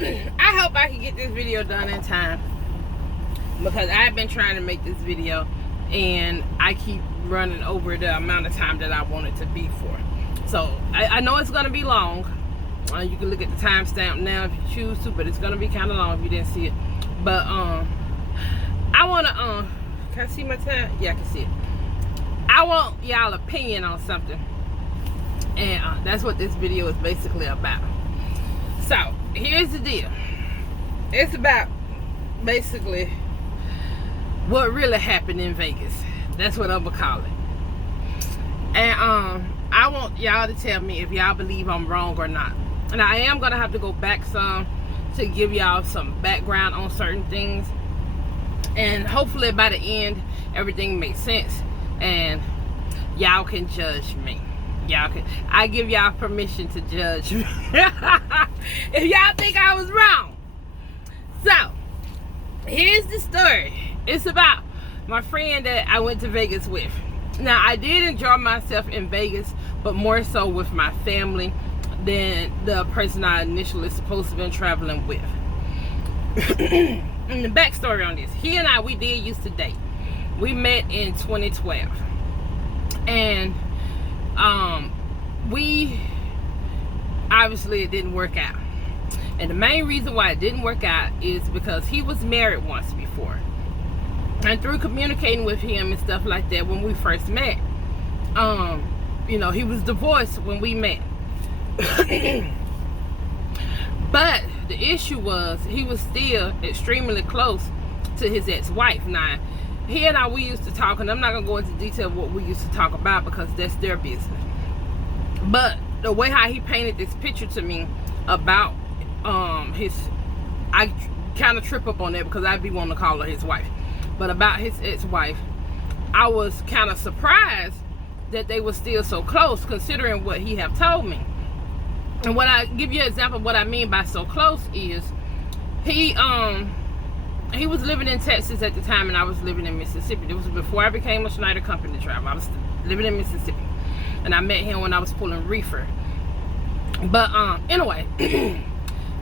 I hope I can get this video done in time, because I've been trying to make this video and I keep running over the amount of time that I want it to be for. So I know it's going to be long. You can look at the timestamp now if you choose to, but it's going to be kind of long if you didn't see it. But I want to can I see my time? Yeah, I can see it. I want y'all opinion on something, and that's what this video is basically about. So here's the deal. It's about basically what really happened in Vegas. That's what I'm gonna call it. And I want y'all to tell me if y'all believe I'm wrong or not. And I am gonna have to go back some to give y'all some background on certain things, and hopefully by the end everything makes sense and y'all can judge me. I give y'all permission to judge me if y'all think I was wrong. So here's the story. It's about my friend that I went to Vegas with. Now, I did enjoy myself in Vegas, but more so with my family than the person I initially supposed to have been traveling with. And the backstory on this, he and I, we did used to date. We met in 2012. And we obviously, it didn't work out. And the main reason why it didn't work out is because he was married once before. And through communicating with him and stuff like that when we first met, you know, he was divorced when we met. But the issue was he was still extremely close to his ex-wife. Now, he and I, we used to talk, and I'm not gonna go into detail of what we used to talk about because that's their business. But the way how he painted this picture to me about I kind of trip up on that because I'd be wanting to call her his wife. But about his ex-wife, I was kind of surprised that they were still so close, considering what he have told me. And what I give you an example of what I mean by so close is he was living in Texas at the time, and I was living in Mississippi. It was before I became a Schneider Company driver. I was living in Mississippi, and I met him when I was pulling reefer. But anyway,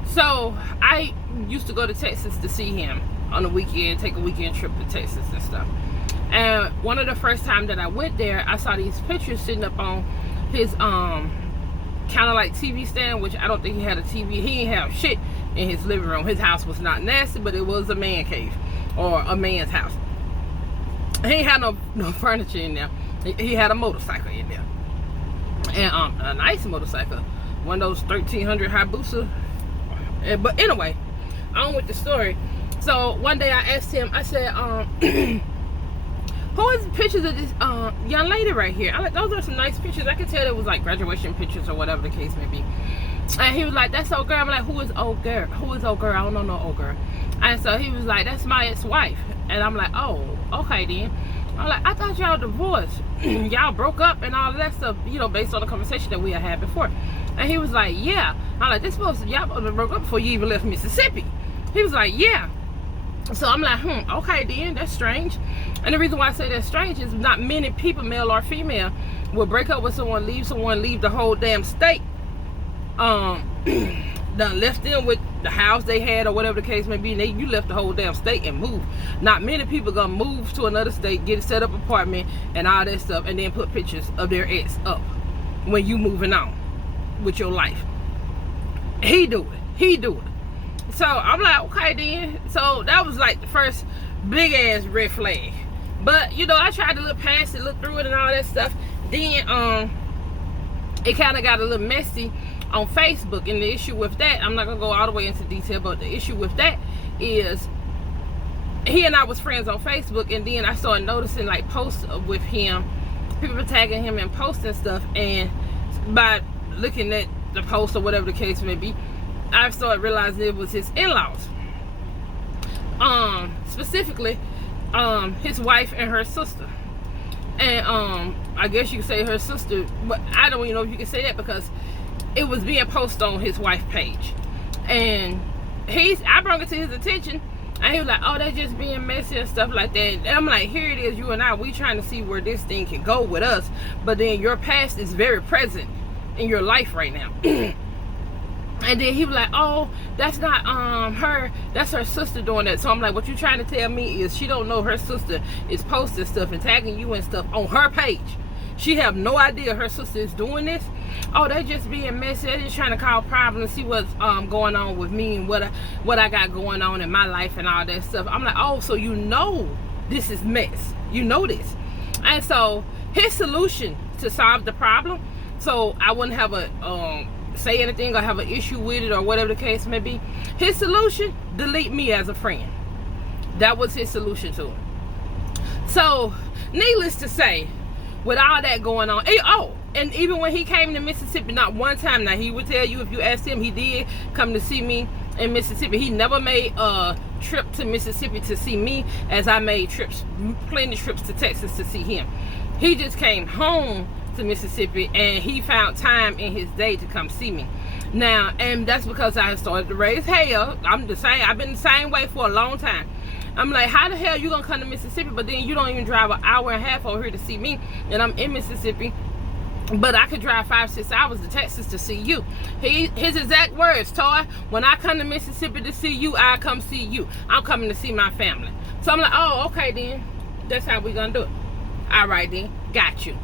so I used to go to Texas to see him on the weekend, take a weekend trip to Texas and stuff. And one of the first time that I went there, I saw these pictures sitting up on his kind of like TV stand, which I don't think he had a TV. He didn't have shit in his living room. His house was not nasty, but it was a man cave or a man's house. He ain't had no furniture in there. He had a motorcycle in there, and a nice motorcycle, one of those 1300 Hayabusa. But anyway, on with the story. So one day I asked him, I said, who is the pictures of this young lady right here? I'm like, those are some nice pictures. I could tell it was like graduation pictures or whatever the case may be. And he was like, that's old girl. I'm like, who is old girl? Who is old girl? I don't know no old girl. And so he was like, that's my ex-wife. And I'm like, oh, okay then. I'm like, I thought y'all divorced. Y'all broke up and all of that stuff, you know, based on the conversation that we had before. And he was like, yeah. I'm like, this supposed to, y'all broke up before you even left Mississippi. He was like, yeah. So I'm like, okay then, that's strange. And the reason why I say that's strange is not many people, male or female, will break up with someone, leave the whole damn state, done left them with the house they had or whatever the case may be, and you left the whole damn state and move. Not many people gonna move to another state, get a set up apartment and all that stuff, and then put pictures of their ex up when you moving on with your life. He do it. So I'm like, okay then. So that was like the first big ass red flag. But you know, I tried to look past it, look through it and all that stuff. Then it kind of got a little messy on Facebook. And the issue with that, I'm not gonna go all the way into detail, but the issue with that is he and I was friends on Facebook, and then I started noticing like posts with him, people tagging him and posting stuff, and by looking at the post or whatever the case may be, I started realizing it was his in-laws. Specifically, his wife and her sister. And I guess you could say her sister, but I don't even know if you can say that because it was being posted on his wife's page. And I brought it to his attention, and he was like, oh, that's just being messy and stuff like that. And I'm like, here it is, you and I, we trying to see where this thing can go with us, but then your past is very present in your life right now. And then he was like, oh, that's not her, that's her sister doing that. So I'm like, what you trying to tell me is she don't know her sister is posting stuff and tagging you and stuff on her page. She have no idea her sister is doing this. Oh, they're just being messy. They're just trying to cause problems, see what's going on with me and what I got going on in my life and all that stuff. I'm like, oh, so you know this is mess. You know this. And so his solution to solve the problem, so I wouldn't have a say anything or have an issue with it or whatever the case may be, his solution, delete me as a friend. That was his solution to it. So needless to say, with all that going on, and even when he came to Mississippi, not one time, now he would tell you if you asked him, he did come to see me in Mississippi. He never made a trip to Mississippi to see me, as I made trips, plenty of trips to Texas to see him. He just came home to Mississippi and he found time in his day to come see me. Now, and that's because I started to raise hell. I'm the same. I've been the same way for a long time. I'm like, how the hell you gonna come to Mississippi, but then you don't even drive an hour and a half over here to see me, and I'm in Mississippi, but I could drive 5-6 hours to Texas to see you. His exact words, Toy, when I come to Mississippi to see you, I come see you. I'm coming to see my family. So I'm like, oh, okay then. That's how we gonna do it. All right then, got you.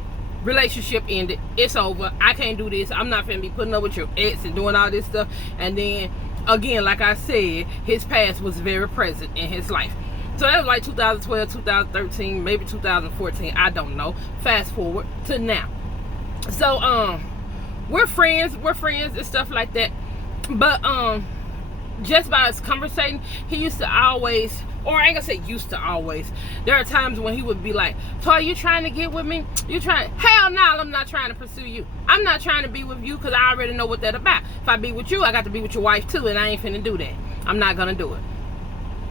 Relationship ended. It's over. I can't do this. I'm not finna be putting up with your ex and doing all this stuff. And then again, like I said, his past was very present in his life. So that was like 2012, 2013, maybe 2014. I don't know. Fast forward to now. So we're friends and stuff like that. But just by us conversating, he used to always, or I ain't gonna say used to always, there are times when he would be like, Toy, you trying to get with me? You trying? Hell no, I'm not trying to pursue you. I'm not trying to be with you because I already know what that's about. If I be with you, I got to be with your wife too, and I ain't finna do that. I'm not gonna do it.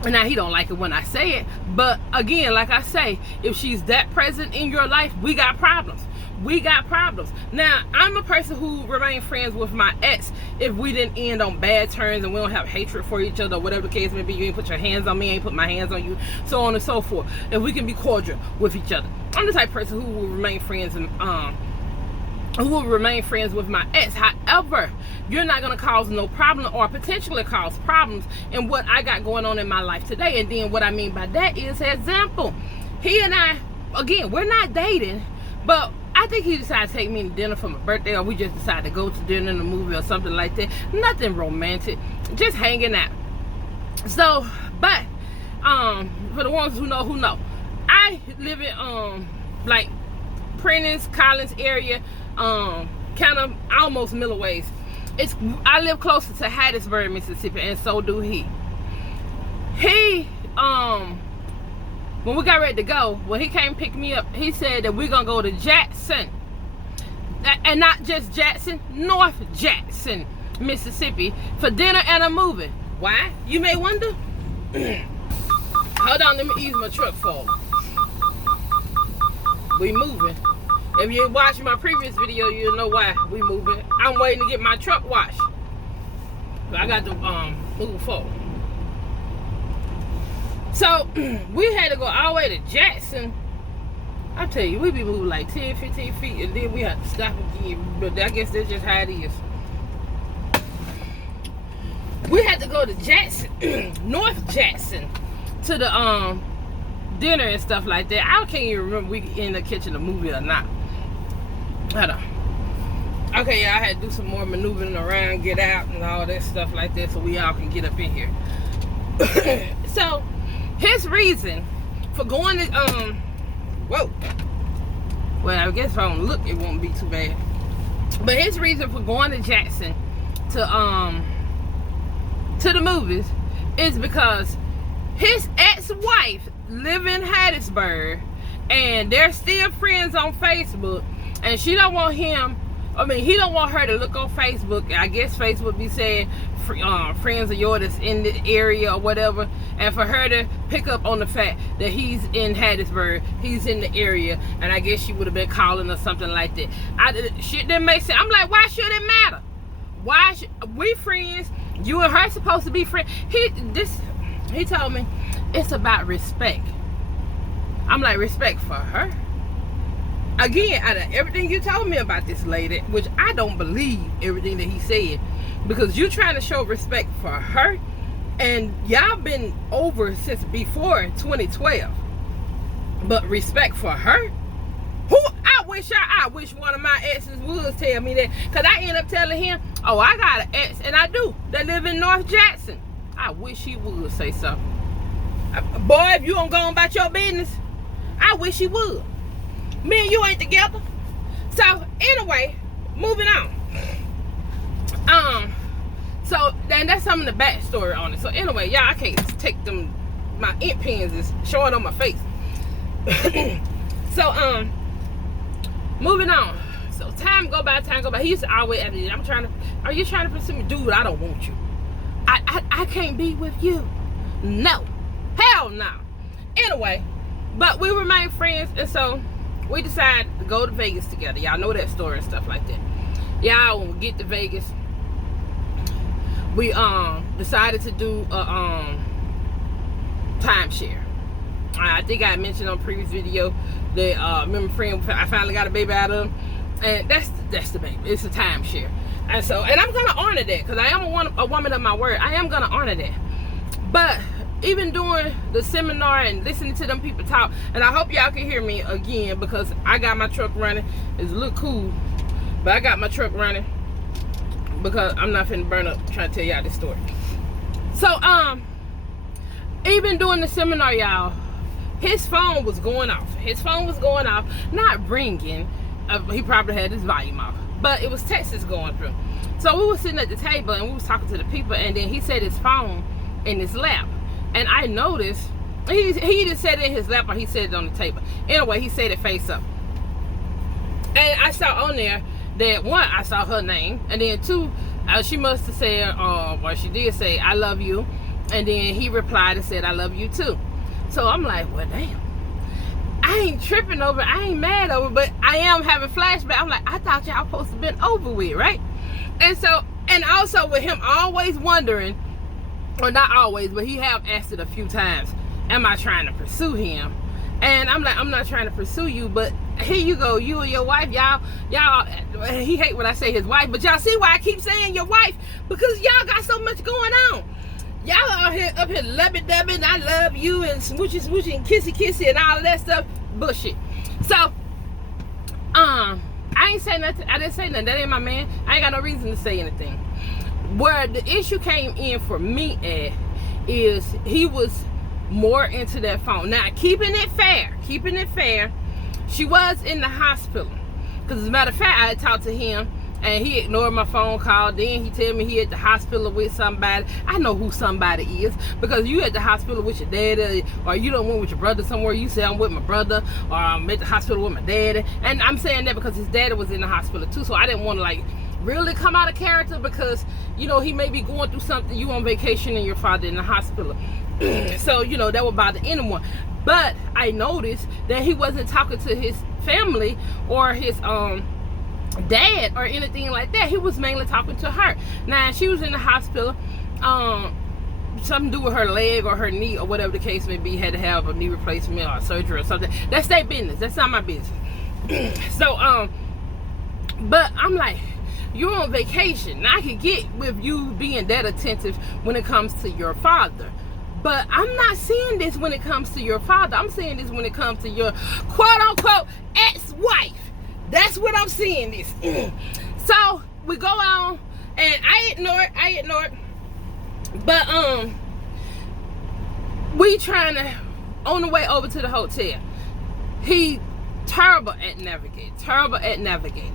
And now he don't like it when I say it, but again, like I say, if she's that present in your life, we got problems. We got problems. Now, I'm a person who remain friends with my ex if we didn't end on bad terms and we don't have hatred for each other, whatever the case may be. You ain't put your hands on me, I ain't put my hands on you, so on and so forth. If we can be cordial with each other. I'm the type of person who will remain friends and with my ex. However, you're not going to cause no problem or potentially cause problems in what I got going on in my life today. And then what I mean by that is, example, he and I, again, we're not dating, but I think he decided to take me to dinner for my birthday, or we just decided to go to dinner and a movie or something like that. Nothing romantic, just hanging out. So, but for the ones who know, I live in like Prentice, Collins area, kind of almost Miller Ways. I live closer to Hattiesburg, Mississippi, and so do he. When we got ready to go, when he came pick me up, he said that we're gonna go to Jackson, and not just Jackson, North Jackson, Mississippi, for dinner and a movie. Why? You may wonder. Hold on, let me ease my truck forward. We moving. If you watched my previous video, you'll know why we moving. I'm waiting to get my truck washed, but I got to move forward. So we had to go all the way to Jackson. I tell you, we be moving like 10, 15 feet, and then we have to stop again. But I guess that's just how it is. We had to go to Jackson, North Jackson, to the dinner and stuff like that. I can't even remember if we ended up catching the movie or not. Hold on. Okay, yeah, I had to do some more maneuvering around, get out, and all that stuff like that, so we all can get up in here. So his reason for going to well, I guess if I don't look, it won't be too bad. But his reason for going to Jackson to the movies is because his ex-wife live in Hattiesburg, and they're still friends on Facebook, and she don't want him, he don't want her to look on Facebook. I guess Facebook be saying friends of yours that's in the area or whatever, and for her to pick up on the fact that he's in Hattiesburg, he's in the area, and I guess she would have been calling or something like that. Shit didn't make sense. I'm like, why should it matter? Why we friends? You and her supposed to be friends. He told me it's about respect. I'm like, respect for her? Again, out of everything you told me about this lady, which I don't believe everything that he said, because you trying to show respect for her, and y'all been over since before 2012. But respect for her? Who? I wish one of my exes would tell me that, because I end up telling him, oh, I got an ex, and I do, that live in North Jackson. I wish he would say something. Boy, if you don't go on about your business, I wish he would. Me and you ain't together. So anyway, moving on. So then that's some of the backstory on it. So anyway, y'all, I can't take them. My ink pens is showing on my face. So moving on. So time go by. He used to always ask me, are you trying to pursue me? Dude, I don't want you. I can't be with you. No. Hell no. Anyway, but we remain friends, and so we decided to go to Vegas together. Y'all know that story and stuff like that. Y'all, when we get to Vegas, we decided to do a timeshare. I think I mentioned on a previous video that remember friend I finally got a baby out of him, and that's the baby. It's a timeshare, and so I'm gonna honor that, because I am a woman of my word. I am gonna honor that. But even doing the seminar and listening to them people talk, and I hope y'all can hear me again, because I got my truck running. It's a little cool, but I got my truck running because I'm not finna burn up trying to tell y'all this story. So even doing the seminar, y'all, his phone was going off. Not ringing. He probably had his volume off, but it was texts going through. So we were sitting at the table and we was talking to the people, and then he said his phone in his lap, and I noticed he either said it in his lap or he said it on the table. Anyway, he said it face up, and I saw on there that one, I saw her name, and then two, she must have said, or she did say, I love you, and then he replied and said, I love you too. So I'm like, well, damn, I ain't tripping over, I ain't mad over, but I am having flashback. I'm like, I thought y'all supposed to have been over with, right? And so, and also with him always wondering, or not always, but he have asked it a few times, am I trying to pursue him? And I'm like, I'm not trying to pursue you, but here you go, you and your wife, y'all, he hate when I say his wife, but y'all see why I keep saying your wife, because y'all got so much going on. Y'all up here lovey-dovey, I love you, and smoochy and kissy and all of that stuff. Bullshit. So I ain't say nothing. I didn't say nothing. That ain't my man. I ain't got no reason to say anything. Where the issue came in for me at is he was more into that phone. Now, keeping it fair, she was in the hospital. Because as a matter of fact, I had talked to him and he ignored my phone call. Then he told me he at the hospital with somebody. I know who somebody is, because you at the hospital with your daddy, or you don't went with your brother somewhere. You say, I'm with my brother, or I'm at the hospital with my daddy. And I'm saying that because his daddy was in the hospital too, so I didn't want to like really come out of character, because you know he may be going through something, you on vacation and your father in the hospital. So you know that would bother anyone. But I noticed that he wasn't talking to his family or his dad or anything like that. He was mainly talking to her. Now she was in the hospital, something to do with her leg or her knee or whatever the case may be, had to have a knee replacement or surgery or something. That's their business. That's not my business. So but I'm like, you're on vacation. Now I could get with you being that attentive when it comes to your father, but I'm not seeing this when it comes to your father. I'm seeing this when it comes to your quote-unquote ex-wife. That's what I'm seeing this. So we go on, and I ignore it. But we trying to, on the way over to the hotel, he terrible at navigating.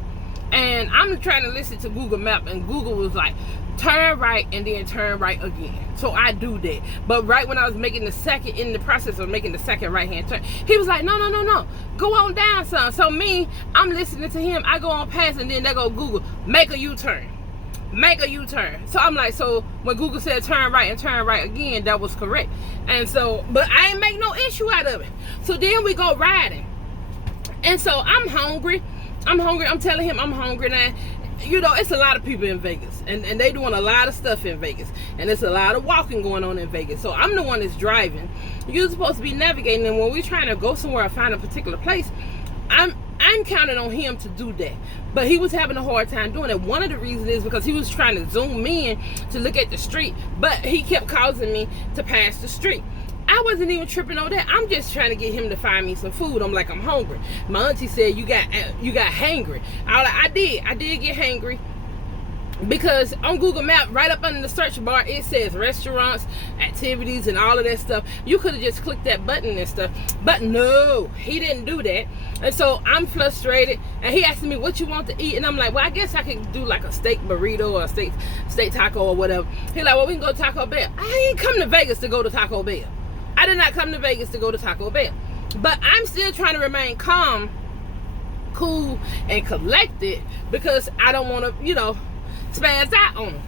And I'm trying to listen to Google Map, and Google was like, turn right and then turn right again. So I do that. But right when I was making in the process of making the second right hand turn, he was like, no, go on down, son. So me, I'm listening to him. I go on past, and then they go Google, make a U-turn. So I'm like, so when Google said turn right and turn right again, that was correct. And so, but I ain't make no issue out of it. So then we go riding. And so I'm hungry. I'm telling him I'm hungry now. You know, it's a lot of people in Vegas, and they doing a lot of stuff in Vegas, and it's a lot of walking going on in Vegas. So I'm the one that's driving. You're supposed to be navigating, and when we're trying to go somewhere or find a particular place, I I'm counting on him to do that. But he was having a hard time doing it. One of the reasons is because he was trying to zoom in to look at the street, but he kept causing me to pass the street. I wasn't even tripping on that. I'm just trying to get him to find me some food. I'm like, I'm hungry. My auntie said, you got hangry. I did get hangry. Because on Google Maps, right up under the search bar, it says restaurants, activities, and all of that stuff. You could have just clicked that button and stuff. But no, he didn't do that. And so I'm frustrated. And he asked me, what you want to eat? And I'm like, well, I guess I could do like a steak burrito or a steak taco or whatever. He's like, well, we can go to Taco Bell. I ain't come to Vegas to go to Taco Bell. I did not come to Vegas to go to Taco Bell. But I'm still trying to remain calm, cool, and collected because I don't want to, spaz out on him.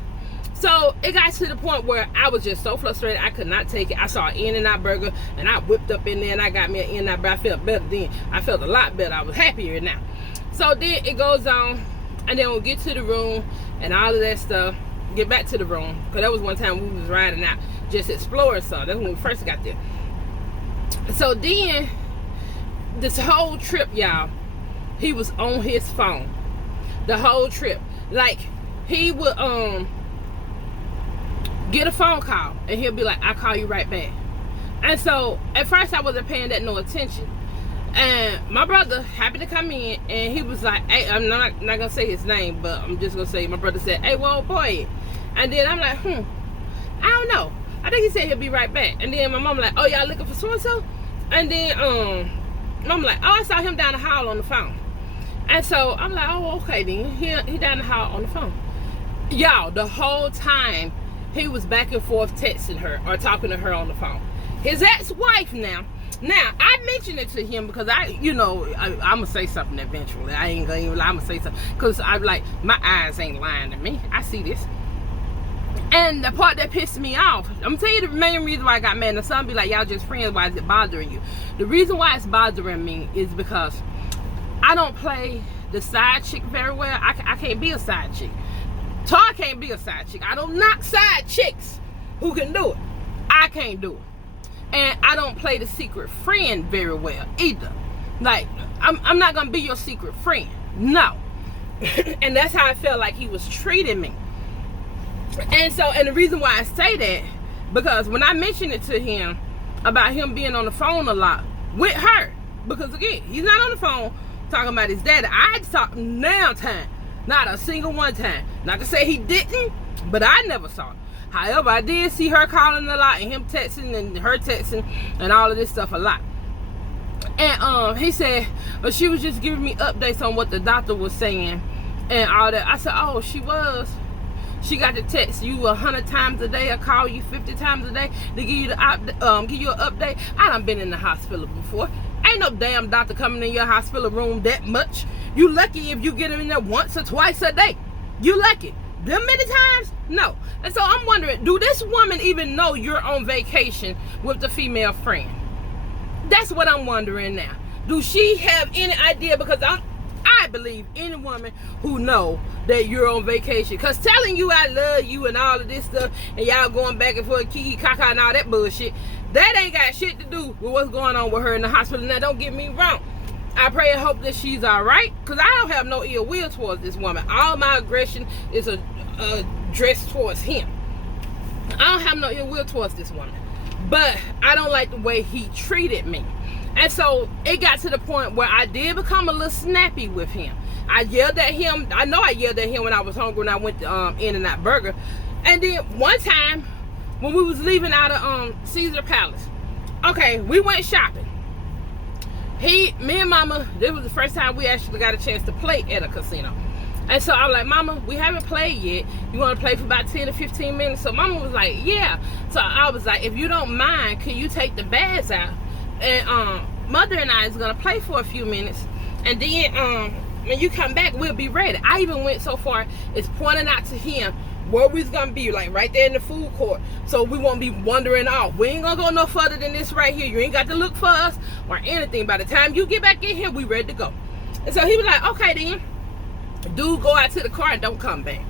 So it got to the point where I was just so frustrated I could not take it. I saw an In-N-Out burger and I whipped up in there and I got me an In-N-Out burger. I felt better then. I felt a lot better. I was happier now. So then it goes on, and then we'll get to the room and all of that stuff. Get back to the room, because that was one time we was riding out just exploring something. That's when we first got there. So then this whole trip, y'all, he was on his phone the whole trip. Like, he would get a phone call and he'll be like, I'll call you right back. And so at first I wasn't paying that no attention. And my brother happened to come in and he was like, hey, I'm not gonna say his name, but I'm just gonna say my brother said, hey, well, boy. And then I'm like, I don't know. I think he said he'll be right back. And then my mom like, oh, y'all looking for so-and-so? And then mom like, oh, I saw him down the hall on the phone. And so I'm like, oh, okay then. He down the hall on the phone. Y'all, the whole time he was back and forth texting her or talking to her on the phone. His ex-wife now, I mentioned it to him because I'm going to say something eventually. I ain't going to even lie, I'm going to say something. Because I'm like, my eyes ain't lying to me. I see this. And the part that pissed me off, I'm going to tell you the main reason why I got mad. And some be like, y'all just friends, why is it bothering you? The reason why it's bothering me is because I don't play the side chick very well. I can't be a side chick. Tar can't be a side chick. I don't knock side chicks who can do it. I can't do it. And I don't play the secret friend very well either. Like, I'm not going to be your secret friend. No. And that's how I felt like he was treating me. And the reason why I say that, because when I mentioned it to him about him being on the phone a lot with her, because again, he's not on the phone talking about his daddy. I saw now time, not a single one time. Not to say he didn't, but I never saw it. However, I did see her calling a lot and him texting and her texting and all of this stuff a lot. And he said, well, she was just giving me updates on what the doctor was saying and all that. I said, oh, she was. She got to text you 100 times a day or call you 50 times a day to give you give you an update. I done been in the hospital before. Ain't no damn doctor coming in your hospital room that much. You lucky if you get in there once or twice a day. You lucky. Them many times? No. And so I'm wondering, do this woman even know you're on vacation with the female friend? That's what I'm wondering now. Do she have any idea? Because I believe any woman who know that you're on vacation. Because telling you I love you and all of this stuff, and y'all going back and forth, kiki, kaka, and all that bullshit, that ain't got shit to do with what's going on with her in the hospital. Now, don't get me wrong. I pray and hope that she's all right. Because I don't have no ill will towards this woman. All my aggression is addressed towards him. I don't have no ill will towards this woman. But I don't like the way he treated me. And so it got to the point where I did become a little snappy with him. I yelled at him. I know I yelled at him when I was hungry and I went to In-N-Out Burger. And then one time when we was leaving out of Caesar Palace, okay, we went shopping. Me and Mama, this was the first time we actually got a chance to play at a casino. And so I was like, Mama, we haven't played yet. You want to play for about 10 to 15 minutes? So Mama was like, yeah. So I was like, if you don't mind, can you take the bags out? And Mother and I is going to play for a few minutes. And then when you come back, we'll be ready. I even went so far as pointing out to him where we's going to be, like right there in the food court. So we won't be wandering off. We ain't going to go no further than this right here. You ain't got to look for us or anything. By the time you get back in here, we ready to go. And so he was like, okay then. Dude, go out to the car and don't come back.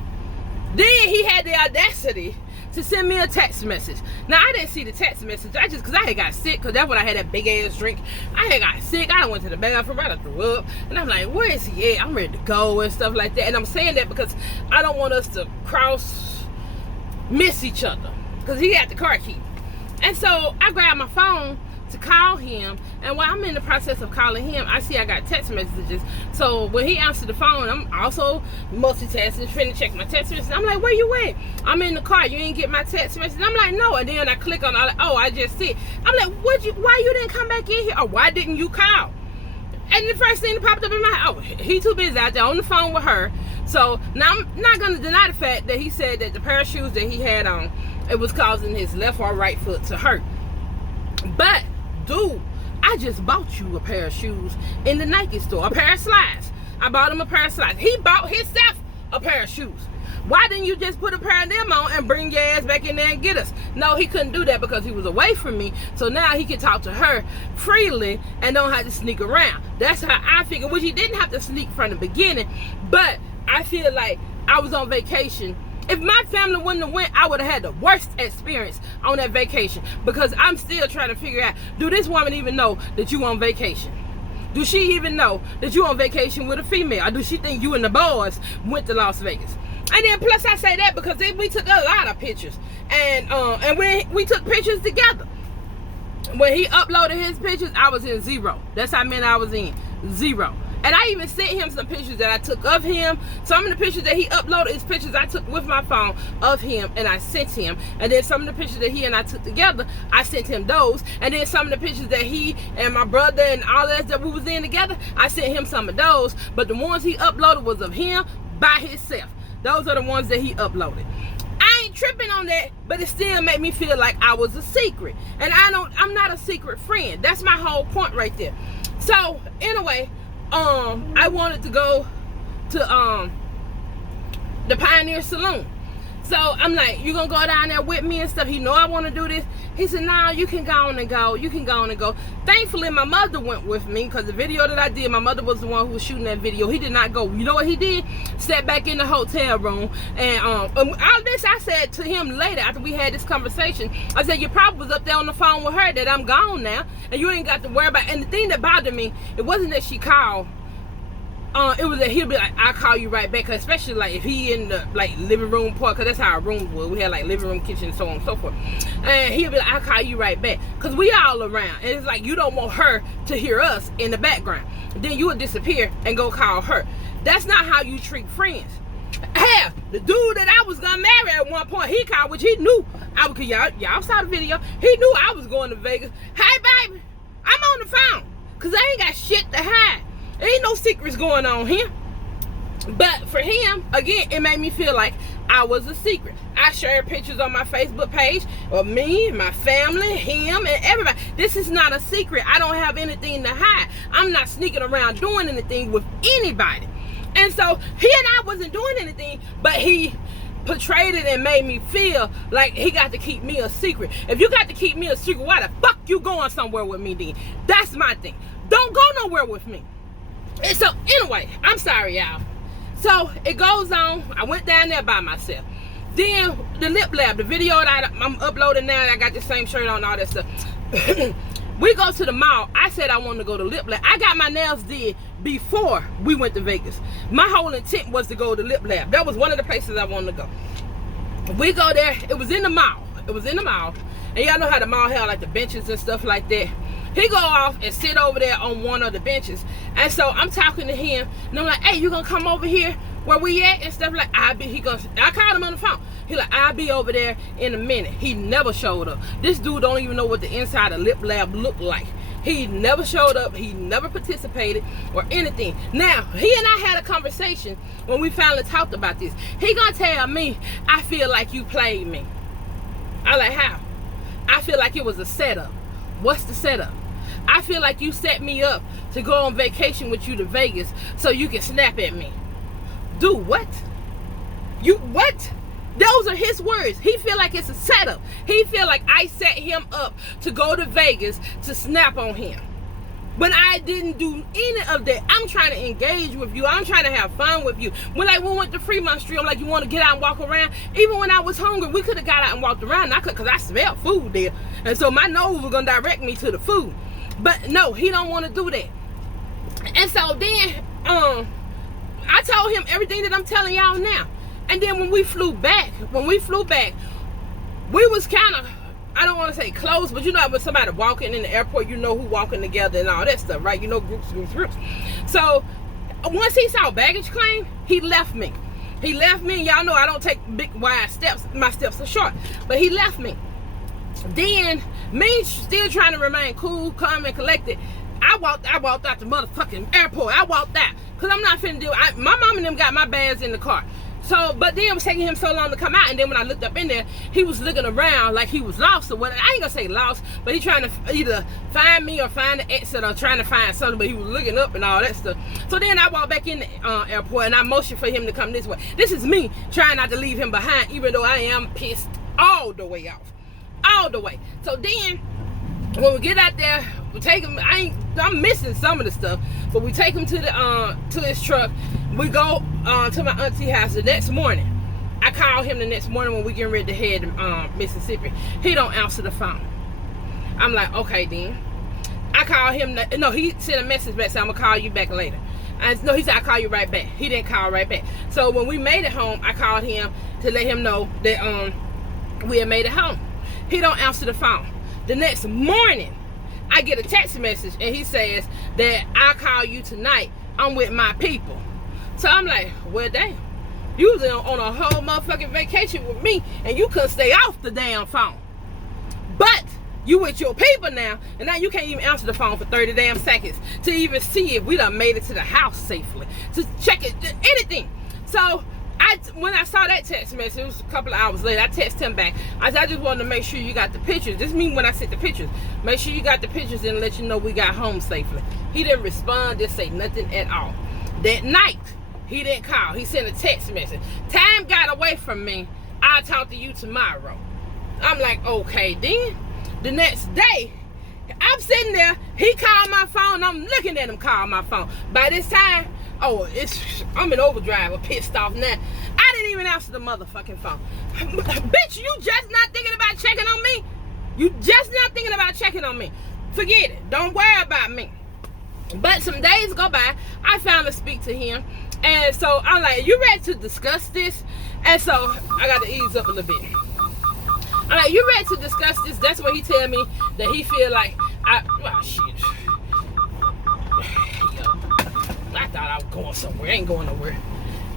Then he had the audacity to send me a text message. Now, I didn't see the text message. Because I had got sick, because that's when I had that big ass drink. I had got sick. I went to the bathroom. I threw up. And I'm like, where is he at? I'm ready to go and stuff like that. And I'm saying that because I don't want us to miss each other. Because he had the car key. And so I grabbed my phone to call him, and while I'm in the process of calling him, I see I got text messages. So when he answered the phone, I'm also multitasking, trying to check my text messages. I'm like, where you at? I'm in the car. You ain't get my text message? I'm like, no. And then I click on, oh, I just see it. I'm like, why you didn't come back in here? Or why didn't you call? And the first thing that popped up in my head, oh, he too busy out there on the phone with her. So now I'm not going to deny the fact that he said that the pair of shoes that he had on, it was causing his left or right foot to hurt. But dude, I just bought you a pair of shoes in the Nike store, a pair of slides. I bought him a pair of slides. He bought himself a pair of shoes. Why didn't you just put a pair of them on and bring your ass back in there and get us? No, he couldn't do that because he was away from me. So now he can talk to her freely and don't have to sneak around. That's how I figure, which he didn't have to sneak from the beginning. But I feel like I was on vacation. If my family wouldn't have went, I would have had the worst experience on that vacation, because I'm still trying to figure out, do this woman even know that you on vacation? Do she even know that you on vacation with a female? Or do she think you and the boys went to Las Vegas? And then plus I say that because we took a lot of pictures. And when we took pictures together, when he uploaded his pictures, I was in zero. That's how many I was in. Zero. And I even sent him some pictures that I took of him. Some of the pictures that he uploaded is pictures I took with my phone of him, and I sent him. And then some of the pictures that he and I took together, I sent him those. And then some of the pictures that he and my brother and all that we was in together, I sent him some of those. But the ones he uploaded was of him by himself. Those are the ones that he uploaded. I ain't tripping on that, but it still made me feel like I was a secret. And I'm not a secret friend. That's my whole point right there. So anyway, I wanted to go to the Pioneer Saloon. So I'm like, you gonna go down there with me and stuff? He know I want to do this. He said, nah, you can go on and go. You can go on and go. Thankfully, my mother went with me, because the video that I did, my mother was the one who was shooting that video. He did not go. You know what he did? Sat back in the hotel room. And all this I said to him later after we had this conversation. I said, you probably was up there on the phone with her that I'm gone now, and you ain't got to worry about. And the thing that bothered me, it wasn't that she called. It was that he'll be like, I'll call you right back. Especially like if he in the like living room part, because that's how our rooms were. We had like living room, kitchen, so on and so forth. And he'll be like, I'll call you right back, because we all around. And it's like, you don't want her to hear us in the background. Then you would disappear and go call her. That's not how you treat friends. Hell, the dude that I was gonna marry at one point, he called, which he knew I would. Y'all saw the video. He knew I was going to Vegas. Hey baby, I'm on the phone, because I ain't got shit to hide. Ain't no secrets going on here. But for him, again, it made me feel like I was a secret. I shared pictures on my Facebook page of me, my family, him, and everybody. This is not a secret. I don't have anything to hide. I'm not sneaking around doing anything with anybody. And so he and I wasn't doing anything, but he portrayed it and made me feel like he got to keep me a secret. If you got to keep me a secret, why the fuck you going somewhere with me then? That's my thing. Don't go nowhere with me. And so anyway, I'm sorry y'all. So it goes on. I went down there by myself. Then the lip lab, the video that I'm uploading now, I got the same shirt on, all that stuff. We go to the mall. I said I wanted to go to lip lab. I got my nails did before we went to Vegas. My whole intent was to go to lip lab. That was one of the places I wanted to go. We go there. It was in the mall. It was in the mall. And y'all know how the mall had like the benches and stuff like that. He go off and sit over there on one of the benches. And so I'm talking to him, and I'm like, hey, you gonna come over here where we at and stuff? Like, I called him on the phone. He like, I'll be over there in a minute. He never showed up. This dude don't even know what the inside of Lip Lab looked like. He never showed up. He never participated or anything. Now, he and I had a conversation when we finally talked about this. He gonna tell me, I feel like you played me. I like, how? I feel like it was a setup. What's the setup? I feel like you set me up to go on vacation with you to Vegas so you can snap at me. Do what? You what? Those are his words. He feel like it's a setup. He feel like I set him up to go to Vegas to snap on him. But I didn't do any of that. I'm trying to engage with you. I'm trying to have fun with you. When we went to Fremont Street, I'm like, you want to get out and walk around? Even when I was hungry, we could have got out and walked around. I could, because I smelled food there. And so my nose was going to direct me to the food. But no, he don't want to do that. And so then, I told him everything that I'm telling y'all now. And then when we flew back, we was kind of, I don't want to say close, but you know when somebody walking in the airport, you know who walking together and all that stuff, right? You know, groups. So once he saw baggage claim, he left me. Y'all know I don't take big wide steps. My steps are short. But he left me. Then, me still trying to remain cool, calm, and collected, I walked out the motherfucking airport. I walked out. Because I'm not finna do it. My mom and them got my bags in the car. So, but then it was taking him so long to come out, and then when I looked up in there, he was looking around like he was lost or what. I ain't gonna say lost, but he trying to either find me or find the exit or trying to find something, but he was looking up and all that stuff. So then I walked back in the airport, and I motioned for him to come this way. This is me trying not to leave him behind, even though I am pissed all the way off. All the way. So then, when we get out there, we take him. I'm missing some of the stuff, but we take him to his truck. We go to my auntie house the next morning. I called him the next morning when we getting ready to head to Mississippi. He don't answer the phone. I'm like, okay then. I called him. No, he sent a message back saying, I'm gonna call you back later. No, he said, I'll call you right back. He didn't call right back. So when we made it home, I called him to let him know that we had made it home. He don't answer the phone. The next morning, I get a text message and he says that I'll call you tonight. I'm with my people. So I'm like, well, damn. You was on a whole motherfucking vacation with me and you couldn't stay off the damn phone. But you with your people now, and now you can't even answer the phone for 30 damn seconds to even see if we done made it to the house safely, to check it, anything. So when I saw that text message, it was a couple of hours later, I texted him back. I said, I just wanted to make sure you got the pictures. This means when I sent the pictures, make sure you got the pictures and let you know we got home safely. He didn't respond, didn't say nothing at all. That night, he didn't call. He sent a text message. Time got away from me. I'll talk to you tomorrow. I'm like, okay then. The next day, I'm sitting there. He called my phone. I'm looking at him call my phone. By this time, I'm in overdrive. I'm pissed off now. I didn't even answer the motherfucking phone. Bitch, you just not thinking about checking on me? You just not thinking about checking on me? Forget it. Don't worry about me. But some days go by, I finally speak to him. And so I'm like, you ready to discuss this? And so I got to ease up a little bit. I'm like, you ready to discuss this? That's what he tell me that he feel like shit. I thought I was going somewhere. I ain't going nowhere.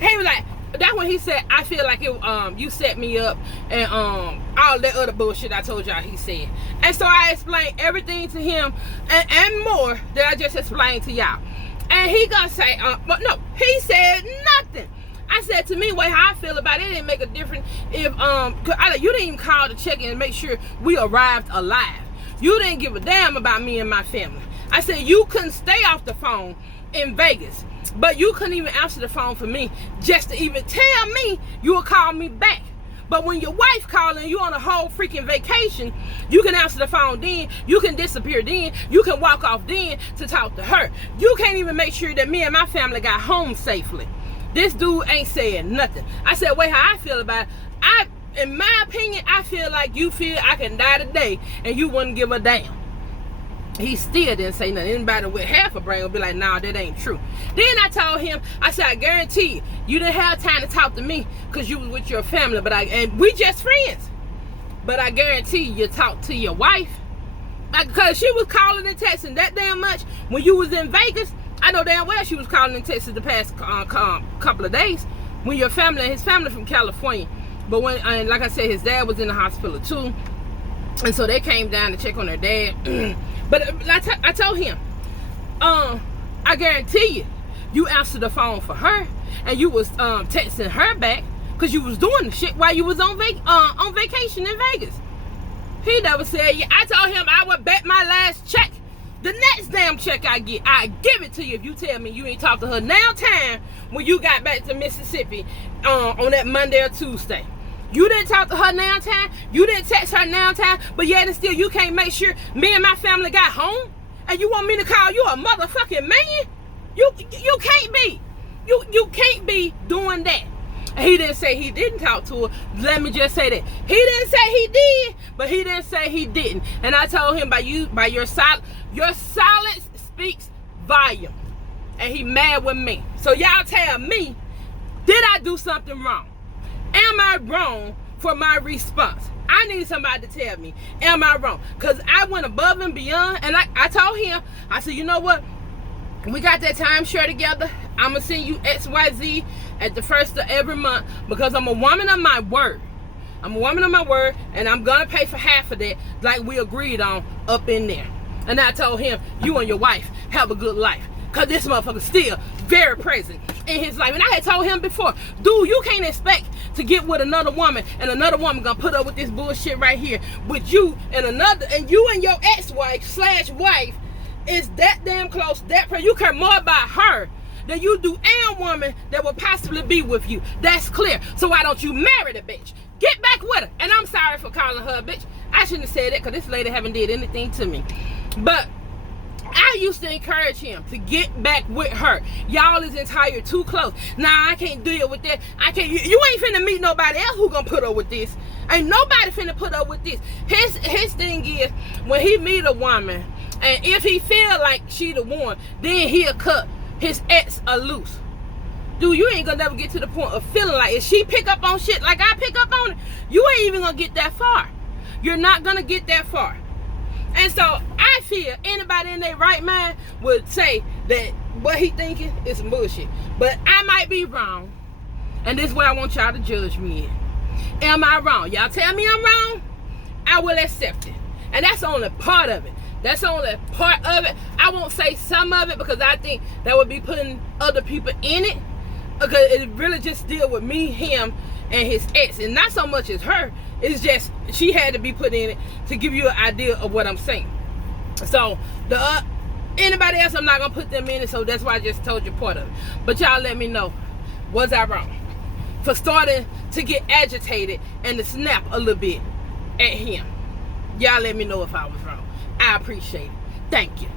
He was like, that's when he said, I feel like you set me up and all that other bullshit I told y'all he said. And so I explained everything to him and more that I just explained to y'all. And he gonna say, but no, he said nothing. I said to me, wait, how I feel about it, it didn't make a difference if you didn't even call to check in and make sure we arrived alive. You didn't give a damn about me and my family. I said you couldn't stay off the phone in Vegas, but you couldn't even answer the phone for me just to even tell me you would call me back. But when your wife calling you on a whole freaking vacation, you can answer the phone then, you can disappear then, you can walk off then to talk to her. You can't even make sure that me and my family got home safely. This dude ain't saying nothing. I said, wait, how I feel about it? In my opinion, I feel like you feel I can die today and you wouldn't give a damn. He still didn't say nothing. Anybody with half a brain will be like, nah, that ain't true. Then I told him, I said, I guarantee you, you didn't have time to talk to me because you was with your family, and we just friends. But I guarantee you talked to your wife. Because she was calling and texting that damn much when you was in Vegas. I know damn well she was calling and texting the past couple of days when his family from California. But and like I said, his dad was in the hospital too. And so they came down to check on their dad. But I told him, I guarantee you answered the phone for her and you was texting her back because you was doing the shit while you was on vacation in Vegas. He never said, yeah. I told him I would bet my last check. The next damn check I get, I give it to you if you tell me you ain't talked to her now time when you got back to Mississippi on that Monday or Tuesday. You didn't talk to her now time. You didn't text her now time. But yet and still you can't make sure me and my family got home. and you want me to call you a motherfucking man? You can't be. You can't be doing that. And he didn't say he didn't talk to her. Let me just say that. He didn't say he did, but he didn't say he didn't. And I told him by your silence speaks volume. And he mad with me. So y'all tell me, did I do something wrong? Am I wrong for my response? I need somebody to tell me, am I wrong? Because I went above and beyond, and I told him, I said, you know what? We got that timeshare together. I'm going to send you XYZ at the first of every month because I'm a woman of my word. I'm a woman of my word, and I'm going to pay for half of that like we agreed on up in there. And I told him, you and your wife have a good life. Because this motherfucker still very present in his life. And I had told him before, dude, you can't expect to get with another woman and another woman gonna put up with this bullshit right here with you and you and your ex-wife / wife is that damn close, you care more about her than you do a woman that will possibly be with you. That's clear. So why don't you marry the bitch? Get back with her. And I'm sorry for calling her a bitch. I shouldn't have said that because this lady haven't did anything to me. But I used to encourage him to get back with her. Y'all is entire too close. Nah, I can't deal with that. I can't. You ain't finna meet nobody else who gonna put up with this. Ain't nobody finna put up with this. His thing is, when he meet a woman, and if he feel like she the one, then he'll cut his ex a loose. Dude, you ain't gonna never get to the point of feeling like if she pick up on shit like I pick up on it, you ain't even gonna get that far. You're not gonna get that far. And so I feel anybody in their right mind would say that what he thinking is some bullshit. But I might be wrong. And this is where I want y'all to judge me in. Am I wrong? Y'all tell me I'm wrong, I will accept it. And that's only part of it. That's only part of it. I won't say some of it because I think that would be putting other people in it. Because it really just deal with me, him, and his ex. And not so much as her. It's just she had to be put in it to give you an idea of what I'm saying. So anybody else, I'm not gonna put them in it. So that's why I just told you part of it. But y'all let me know, was I wrong for starting to get agitated and to snap a little bit at him? Y'all let me know if I was wrong. I appreciate it. Thank you.